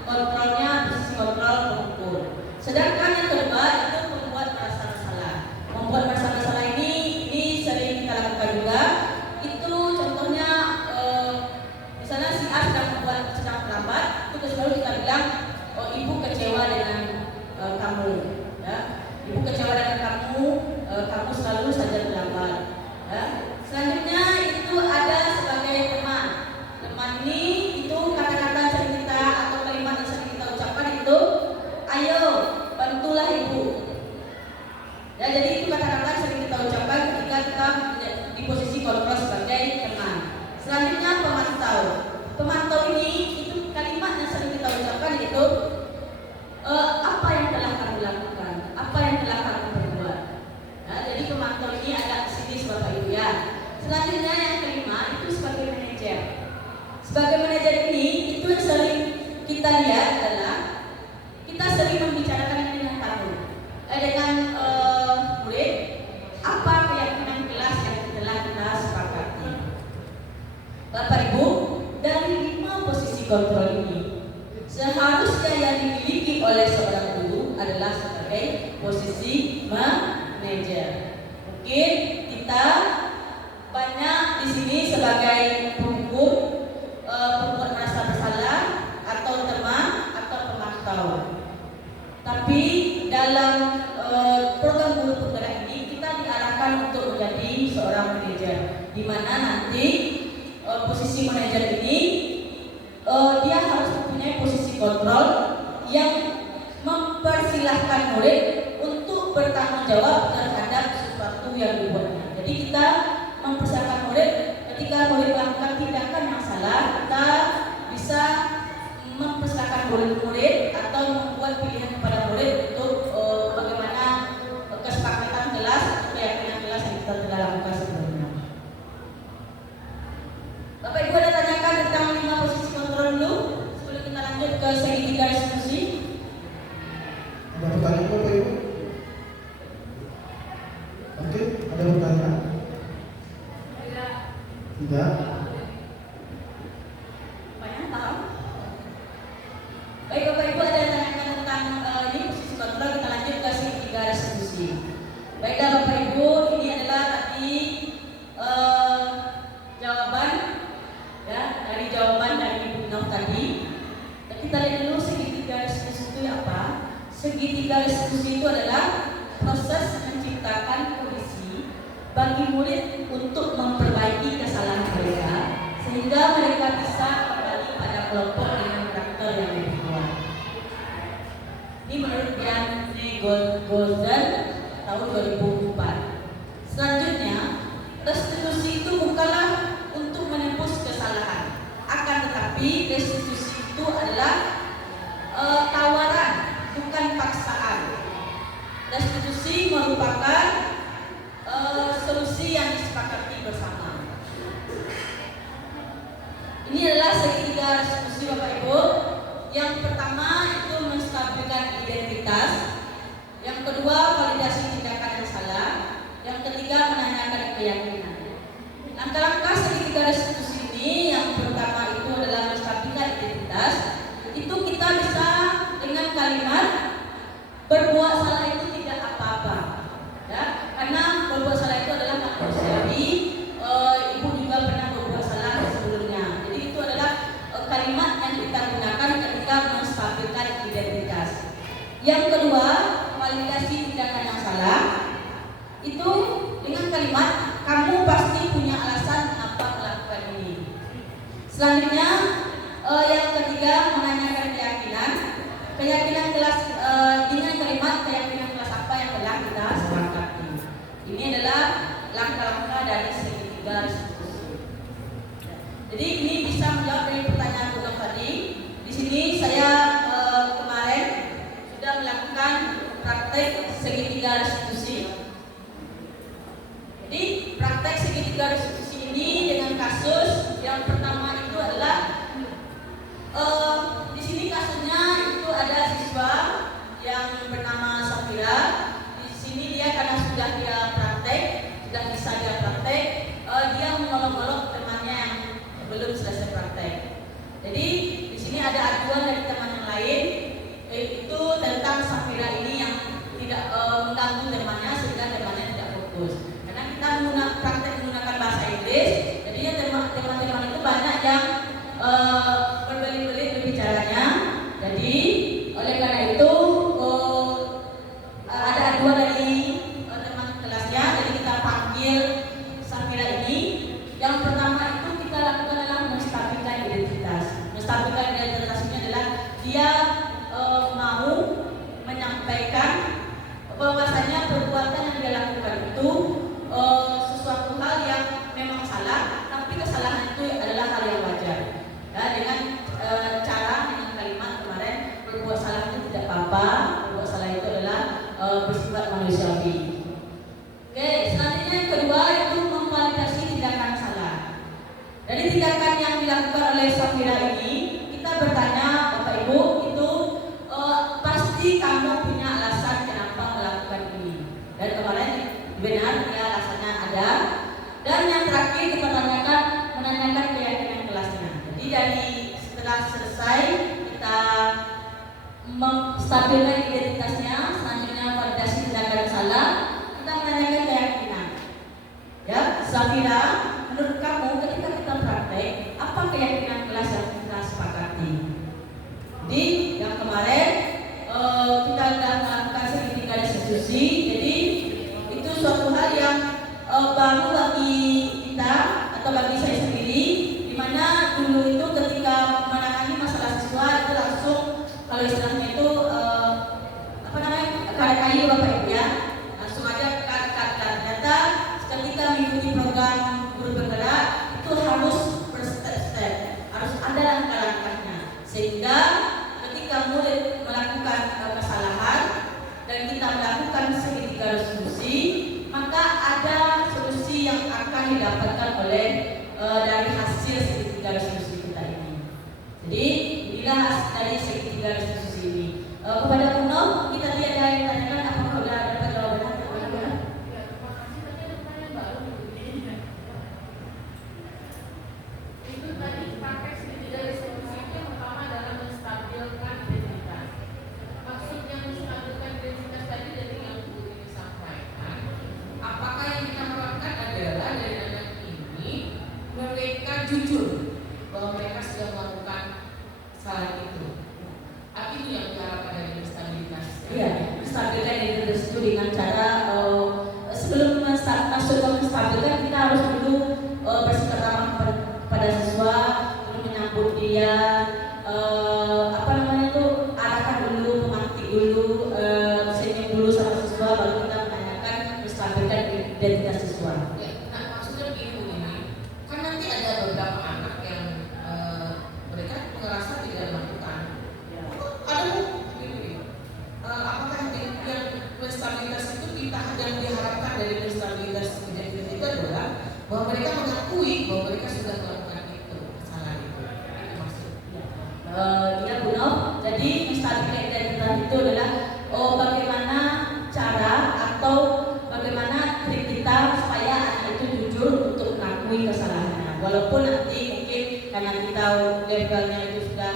kontrolnya, posisi kontrol penghukum. Sedangkan yang kedua itu membuat merasa bersalah. Membuat merasa bersalah ini sering kita lakukan juga. Itu contohnya misalnya si A sedang terlambat, itu selalu kita bilang, oh ibu kecewa dengan kamu, ya. Ibu kecewa dengan kamu, kamu selalu saja terlambat. Ya. Selanjutnya itu ada sebagai teman. Teman ini itu kata-kata yang sering kita atau kalimat yang sering kita ucapkan itu, ayo bantulah ibu. Ya, jadi itu kata-kata yang sering kita ucapkan ketika kita di posisi kontrol sebagai teman. Selanjutnya pemantau. Pemantau ini itu kalimat yang sering kita ucapkan itu, apa yang telah kamu lakukan, apa yang telah kamu perbuat. Ya, jadi pemantau ini agak sinis Bapak Ibu ya. Selanjutnya yang kelima itu sebagai manajer. Sebagai manajer ini itu yang sering kita lihat adalah kita sering membicarakan dengan tamu, dengan murid, apa keyakinan kelas yang telah kita sepakati. Bapak Ibu, dari 5 posisi kontrol ini seharusnya yang dimiliki oleh seorang guru adalah sebagai posisi manajer. Mungkin kita banyak di sini sebagai penghukum, pembuat merasa bersalah, atau teman, atau pemantau. Tapi dalam program guru penggerak ini kita diarahkan untuk menjadi seorang manajer, di mana nanti posisi manajer ini dia harus mempunyai posisi kontrol yang mempersilahkan murid untuk bertanggung jawab terhadap sesuatu yang dibuatnya. Jadi kita mempersilahkan murid ketika murid melakukan tindakan yang salah, kita bisa mempersilahkan murid atau membuat pilihan kepada murid untuk bagaimana kesepakatan kelas atau keyakinan kelas yang kita telah lakukan sebelumnya. Bapak Ibu ada tanyakan tentang 5 posisi kontrol dulu sebelum kita lanjut ke segitiga institusi? Ada pertanyaan Bapak Ibu? Oke, ada pertanyaan? Tidak. Banyak tahu? Baik Bapak Ibu ada tanyakan tentang ini posisi kontrol, kita lanjut ke segitiga institusi. Baiklah Bapak Ibu, ini adalah tadi jawaban ya dari jawaban dari Ibu Noh tadi. Kita lihat dulu segitiga institusi itu apa. Segitiga institusi itu adalah proses menciptakan kondisi bagi murid untuk memperbaiki kesalahan mereka sehingga mereka bisa kembali pada kelompok dengan karakter yang lebih kuat. Ini menurut Brian Golden tahun 2004. Selanjutnya, restitusi itu bukanlah untuk menembus kesalahan, akan tetapi restitusi itu adalah tawaran, bukan paksaan. Restitusi merupakan solusi yang disepakati bersama. Ini adalah segitiga restitusi Bapak Ibu. Yang pertama itu menstabilkan identitas. Yang kedua validasi tindakan yang salah. Yang ketiga menanyakan keyakinan. Langkah-langkah segitiga restitusi ini yang pertama itu adalah menstabilkan identitas. Itu kita bisa dengan kalimat berbuat salah itu tidak apa-apa, ya, karena berbuat salah itu adalah manusiawi. Ibu juga pernah berbuat salah sebelumnya, jadi itu adalah kalimat yang kita gunakan ketika Selanjutnya yang ketiga menanyakan keyakinan kelas dengan kalimat keyakinan kelas apa yang telah kita sepakati. Ini adalah langkah-langkah dari segitiga restitusi. Jadi ini bisa menjawab dari pertanyaan Bunda tadi. Di sini saya kemarin sudah melakukan praktek segitiga restitusi. Jadi praktek segitiga restitusi ini dengan kasus yang pertama itu adalah di sini kasusnya itu ada siswa yang bernama Safira. Di sini dia karena sudah bisa dia praktek, dia mengolok-olok temannya yang belum selesai praktek. Jadi di sini ada aduan dari teman yang lain, itu tentang Safira ini yang tidak mengganggu temannya sehingga temannya tidak fokus. Karena kita praktek menggunakan bahasa Inggris, jadinya teman-teman itu banyak yang berbelit-belit berbicaranya. Jadi oleh karena itu ada aduan dari teman kelasnya, jadi kita panggil Safira ini. Yang pertama itu kita lakukan adalah menstabilkan identitas. Menstabilkan identitas ini adalah dia mau menyampaikan bahwasanya perbuatan yang dia lakukan itu sesuatu hal yang memang salah, tapi kesalahan itu adalah hal yang wajar. Ya, dengan dengan kalimat kemarin, berbuat salah itu tidak apa-apa, berbuat salah itu adalah bersifat manusiawi. Oke, selanjutnya yang kedua itu memvalidasi tindakan salah. Dari tindakan yang dilakukan oleh Safira ini, kita bertanya, Bapak Ibu, itu pasti kamu punya alasan kenapa melakukan ini. Dan kemarin benar ya alasannya ada. Dan yang terakhir kita menanyakan keyakinan kelasnya. Jadi dari setelah selesai kita menstabilkan identitasnya, selanjutnya validasi tindakan salah, kita menanyakan keyakinan. Ya, Safira, menurut kamu ketika kita praktek, apa keyakinan kelas yang kita sepakati? Jadi yang kemarin kita sudah melakukan segitiga restitusi, jadi itu suatu hal yang baru bagi kita atau bagi saya sendiri, di mana dulu itu ketika menangani masalah siswa itu langsung kalau istilahnya itu karet kayu Bapak Ibu ya, langsung aja cut. Ternyata ketika mengikuti program guru bergerak itu harus berstep-step, harus ada langkah-langkahnya, sehingga ketika murid melakukan kesalahan dan kita melakukan segitiga restitusi, maka ada solusi yang akan didapatkan oleh dari hasil segitiga restitusi kita ini. Jadi inilah hasil dari segitiga restitusi ini. Kepada Uno, kita tidak ada yang tanyakan apakah sudah dapat jawabannya? Itu tadi praktek segitiga restitusi itu yang pertama adalah menstabilkan identitas. Maksudnya menstabilkan identitas tadi dari yang Bu ini sampaikan. Apakah yang kita harapkan adalah dari anak ini mereka jujur bahwa mereka sudah melakukan salah itu? Apa itu yang diharapkan dari stabilitas? Iya, menstabilkan identitas itu dengan cara sebelum masuk ke menstabilkan kita harus dulu bersikap ramah pada siswa, lalu menyambut dia, arahkan dulu, memantik dulu, senyum dulu sama siswa, baru kita menanyakan menstabilkan identitas siswa. Ya, nah maksudnya begini Bu ini, kan nanti ada beberapa anak yang mereka merasa tidak melakukan. Ada Bu, begini. Apakah yang menstabilitas itu yang diharapkan dari menstabilitas identitas itu adalah bahwa mereka mengakui bahwa mereka sudah melakukan itu kesalahan itu. Itu maksudnya. Ya Bu Nov, jadi menstabilkan identitas itu adalah bagaimana cara atau bagaimana trik kita supaya anak itu jujur untuk mengakui kesalahannya, walaupun nanti mungkin karena kita levelnya itu sudah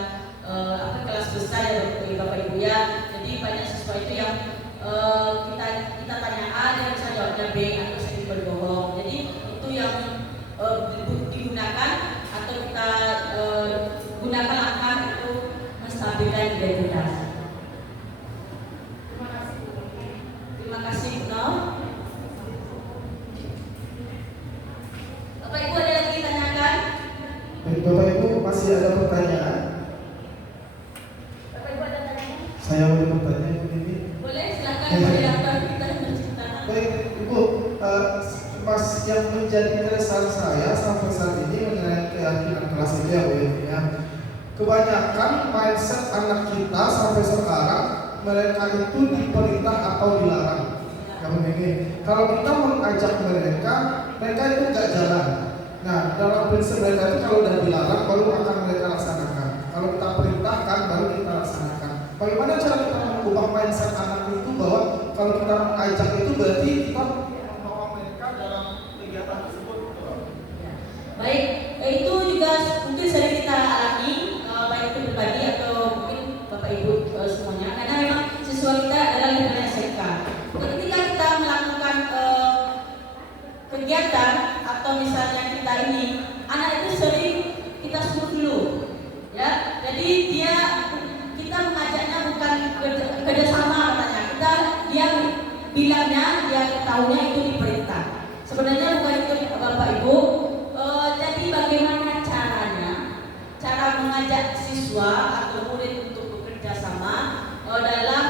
kelas besar ya Bapak Ibu ya, jadi banyak siswa itu yang kita tanya A dan bisa jawabnya B atau sering berbohong. Jadi itu yang digunakan atau kita gunakan langkah itu menstabilkan identitas. Terima kasih Bu Nov. Bapak Ibu ada lagi tanyakan? Baik Bapak Ibu, menjadi keresahan saya sampai saat ini mengenai keyakinan kelas itu ya Bu ya. Kebanyakan mindset anak kita sampai sekarang mereka itu diperintah atau dilarang. Kamu ini, kalau kita mengajak mereka itu nggak jalan. Nah, dalam prinsip mereka itu kalau udah dilarang baru akan mereka laksanakan. Kalau kita perintahkan baru kita laksanakan. Bagaimana cara kita mengubah mindset anak itu bahwa kalau kita mengajak itu berarti kita membawa mereka dalam kegiatan tersebut. Baik, itu juga mungkin sering kita alami, baik itu pribadi atau mungkin Bapak Ibu semuanya. Karena memang siswa kita adalah lingkungan SMK. Ketika kita melakukan kegiatan atau misalnya kita ini, anak itu sering kita suruh dulu, ya. Jadi kita mengajaknya bukan kerjasama katanya. Dia bilangnya, dia tahunya itu diperintah. Sebenarnya bukan itu Bapak Ibu. Jadi bagaimana cara mengajak siswa atau murid untuk bekerja sama dalam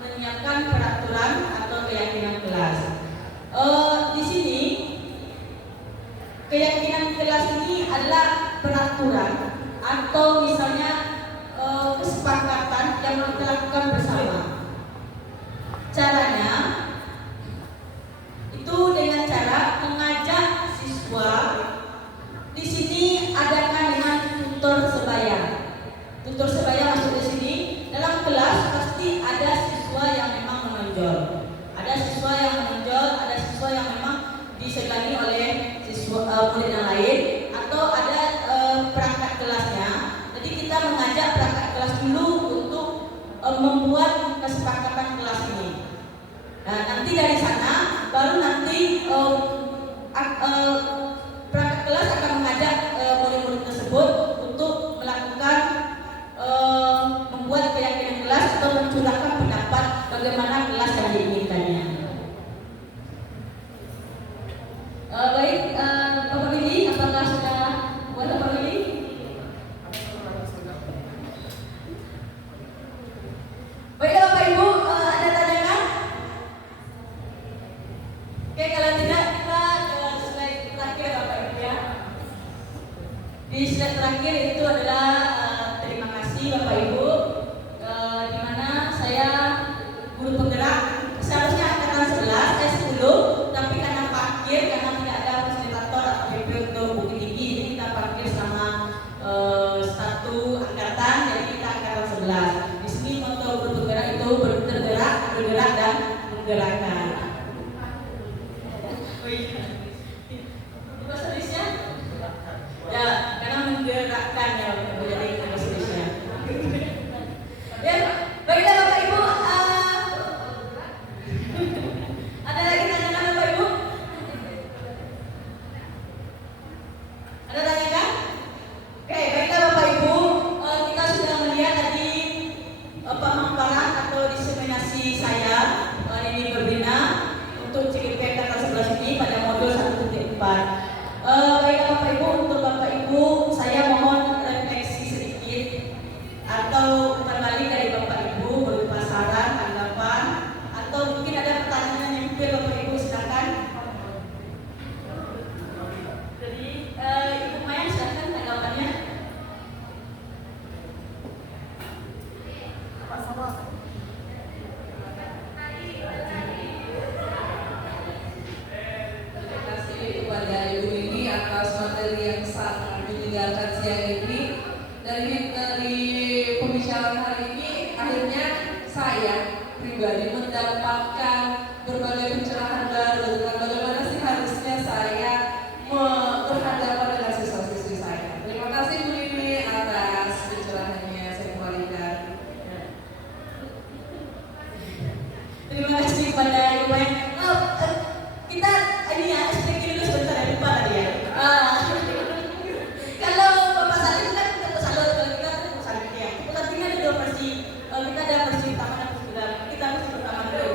menyiapkan peraturan atau keyakinan kelas. Di sini keyakinan kelas ini adalah peraturan atau misalnya kesepakatan yang kita lakukan bersama. Caranya itu dengan cara mengajak siswa. Di sini adakan dengan tutor sebaya. Tutor sebaya masuk di sini. Dalam kelas pasti ada siswa yang memang menonjol. Ada siswa yang menonjol, ada siswa yang memang disegani oleh siswa murid yang lain, atau ada perangkat kelasnya. Jadi kita mengajak perangkat kelas dulu untuk membuat kesepakatan kelas ini. Nah, nanti dari sana baru nanti perangkat kelas akan mengajak murid-murid tersebut untuk melakukan membuat keyakinan kelas atau mencurahkan pendapat bagaimana kelas yang diinginkannya. Baik, Bapak Willy, apakah sudah buat Bapak Willy? Baiklah Bapak Ibu, ada tanyakan? Oke, kalau tidak kita ke slide terakhir Bapak Ibu ya. Di slide terakhir itu adalah terima kasih Bapak Ibu, di mana saya guru penggerak seharusnya angkatan 10, tapi karena parkir, karena tidak ada fasilitator atau BP untuk Bukit Tinggi, jadi kita parkir sama satu angkatan, jadi kita angkatan 11. Di sini moto guru penggerak itu bergerak, dan menggerakkan. Bahasa Indonesia? Ya, karena menggerakkan ya, jadi bahasa Indonesia. Ya, baiklah Bapak Ibu. Ada lagi tanyakan Bapak Ibu? Ada tanyakan? Oke, baiklah Bapak Ibu. Kita sudah melihat tadi pemaparan atau diseminasi saya, Nini Febrina, untuk CGP angkatan 11 ini pada modul 1.4. Baiklah Bapak Ibu, untuk Bapak Ibu saya mohon refleksi sedikit atau umpan balik dari Bapak Ibu berupa saran, tanggapan, atau mungkin ada pertanyaan yang mungkin Bapak Ibu silakan. Jadi Ibu Maya silakan tanggapannya. Terima kasih kepada Ibu Nini atas materi yang sangat menyegarkan siang ini. Dari pembicaraan hari ini, akhirnya saya pribadi mendapatkan berbagai pencerahan baru tentang bagaimana sih harusnya saya berhadapan dengan siswa-siswi saya. Terima kasih Bu Nini atas pencerahannya, saya kembalikan. Terima kasih kepada Ibu Maya. Kita ini ya, sedikit dulu sebentar ya, lupa tadi ya. Kalau Bapak Salim kan kita salur, kalau kita salur ya. Kita ada dua versi. Kita ada versi pertama dan versi kedua. Kita versi pertama dulu.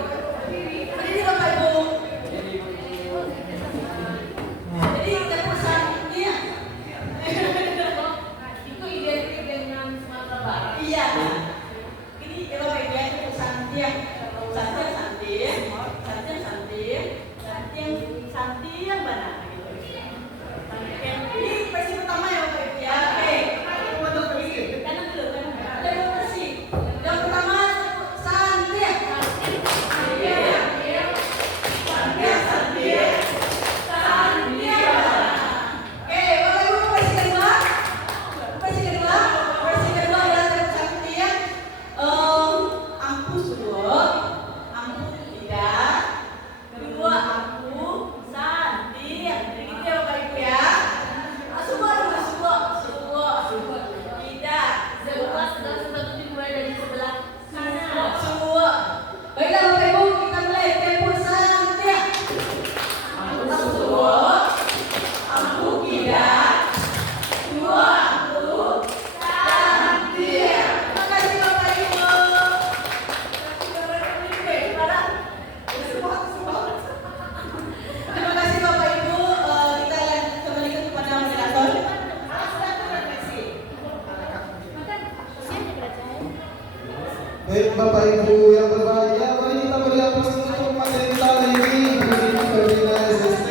Baik Bapak Ibu yang berbahagia, mari kita beri aplaus untuk materi kita hari ini, Ibu Nini Febrina SST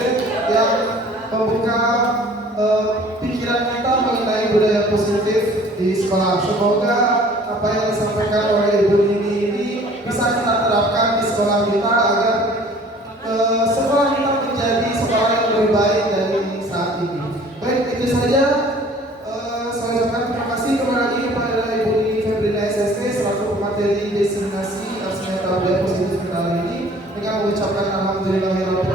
yang membuka pikiran kita mengenai budaya positif di sekolah. Semoga apa yang disampaikan oleh Ibu Nini ini bisa kita terapkan di sekolah kita agar sekolah kita menjadi sekolah yang lebih baik dari saat ini. Baik, itu saja. Saya ucapkan terima kasih kembali lagi kepada Ibu Nini Febrina SST selaku pemateri diseminasi aksi nyata budaya positif kita hari ini dengan mengucapkan alhamdulillahirabbil